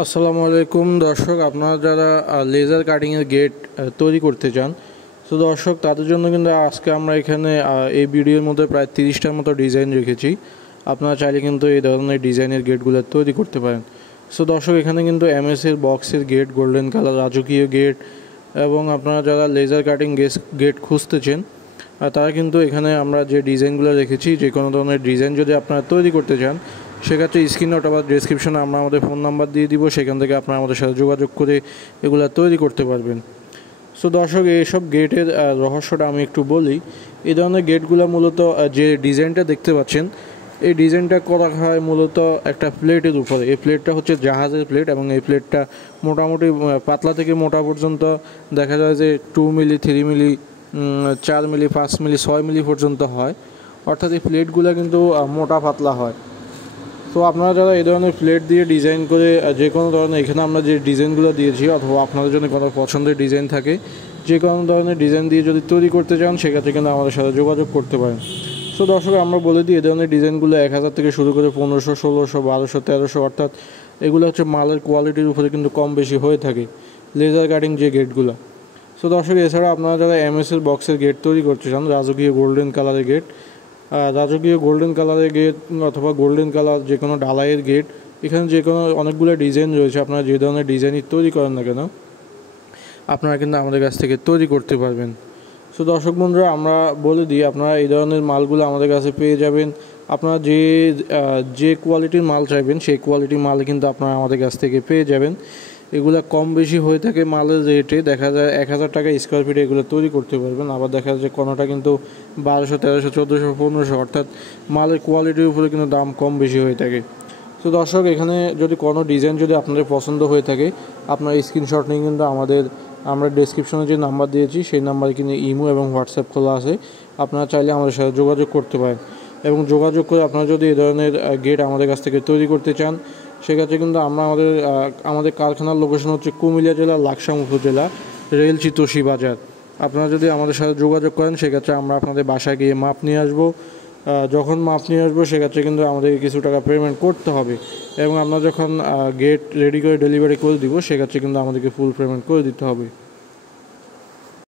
আসসালামু আলাইকুম দর্শক, আপনারা যারা লেজার কাটিংয়ের গেট তৈরি করতে চান, তো দর্শক তাদের জন্য কিন্তু আজকে আমরা এখানে এই ভিডিওর মধ্যে প্রায় 30টার মতো ডিজাইন রেখেছি। আপনারা চাইলে কিন্তু এই ধরনের ডিজাইনের গেটগুলো তৈরি করতে পারেন। সো দর্শক, এখানে কিন্তু এমএসের বক্সের গেট, গোল্ডেন কালার রাজকীয় গেট এবং আপনারা যারা লেজার কাটিং গেট খুঁজতেছেন তারা কিন্তু এখানে আমরা যে ডিজাইনগুলো রেখেছি, যে কোনো ধরনের ডিজাইন যদি আপনারা তৈরি করতে চান, সেক্ষেত্রে স্ক্রিনে অথবা ডেসক্রিপশনে আমরা আমাদের ফোন নাম্বার দিয়ে দিব, সেখান থেকে আপনারা আমাদের সাথে যোগাযোগ করে এগুলো তৈরি করতে পারবেন। সো দর্শক, এইসব গেটের রহস্যটা আমি একটু বলি। এই ধরনের গেটগুলো মূলত যে ডিজাইনটা দেখতে পাচ্ছেন, এই ডিজাইনটা করা হয় মূলত একটা প্লেটের উপরে। এই প্লেটটা হচ্ছে জাহাজের প্লেট এবং এই প্লেটটা মোটামুটি পাতলা থেকে মোটা পর্যন্ত দেখা যায় যে 2 মিলি, 3 মিলি, 4 মিলি, 5 মিলি, 6 মিলি পর্যন্ত হয়। অর্থাৎ এই প্লেটগুলো কিন্তু মোটা পাতলা হয়। তো আপনারা যারা এই ধরনের প্লেট দিয়ে ডিজাইন করে যে কোনো ধরনের, এখানে আমরা যে ডিজাইনগুলো দিয়েছি অথবা আপনাদের জন্য কোনো পছন্দের ডিজাইন থাকে, যে কোনো ধরনের ডিজাইন দিয়ে যদি তৈরি করতে চান, সেক্ষেত্রে কিন্তু আমাদের সাথে যোগাযোগ করতে পারেন। সো দর্শক, আমরা বলে দিই এই ধরনের ডিজাইনগুলো 1000 থেকে শুরু করে 1500, 1600, 1200, 1300, অর্থাৎ এগুলো হচ্ছে মালের কোয়ালিটির উপরে কিন্তু কম বেশি হয়ে থাকে লেজার কাটিং যে গেটগুলো। সো দর্শক, এছাড়া আপনারা যারা এমএসের বক্সের গেট তৈরি করতে চান, রাজকীয় গোল্ডেন কালারের গেট, রাজকীয় গোল্ডেন কালারের গেট অথবা গোল্ডেন কালার যে কোনো ডালাইয়ের গেট, এখানে যে কোনো অনেকগুলো ডিজাইন রয়েছে। আপনারা যে ধরনের ডিজাইনই তৈরি করেন না কেন, আপনারা কিন্তু আমাদের কাছ থেকে তৈরি করতে পারবেন। সো দর্শক বন্ধুরা, আমরা বলে দিই, আপনারা এই ধরনের মালগুলো আমাদের কাছে পেয়ে যাবেন। আপনারা যে কোয়ালিটির মাল চাইবেন, সেই কোয়ালিটির মাল কিন্তু আপনারা আমাদের কাছ থেকে পেয়ে যাবেন। এগুলো কম বেশি হয়ে থাকে মালের রেটে, দেখা যায় 1000 টাকা স্কোয়ার ফিটে এগুলো তৈরি করতে পারবেন। আবার দেখা যায় কোনোটা কিন্তু 1200, 1300, 1400, 1500, অর্থাৎ মালের কোয়ালিটির উপরে কিন্তু দাম কম বেশি হয়ে থাকে। তো দর্শক, এখানে যদি কোনো ডিজাইন যদি আপনাদের পছন্দ হয়ে থাকে, আপনার স্ক্রিনশট নিয়ে কিন্তু আমরা ডেসক্রিপশনে যে নাম্বার দিয়েছি সেই নাম্বারে কিন্তু ইমো এবং হোয়াটসঅ্যাপ খোলা আছে। আপনারা চাইলে আমাদের সাথে যোগাযোগ করতে পারেন এবং যোগাযোগ করে আপনারা যদি এই ধরনের গেট আমাদের কাছ থেকে তৈরি করতে চান, সেক্ষেত্রে কিন্তু আমাদের কারখানার লোকেশন হচ্ছে কুমিল্লা জেলা লাকসাম উপজেলা, রেলচি তোষী বাজার। আপনারা যদি আমাদের সাথে যোগাযোগ করেন, সেক্ষেত্রে আমরা আপনাদের বাসায় গিয়ে মাপ নিয়ে আসবো। যখন মাপ নিয়ে আসবো, সেক্ষেত্রে কিন্তু আমাদেরকে কিছু টাকা পেমেন্ট করতে হবে এবং আমরা যখন গেট রেডি করে ডেলিভারি করে দিব, সেক্ষেত্রে কিন্তু আমাদেরকে ফুল পেমেন্ট করে দিতে হবে।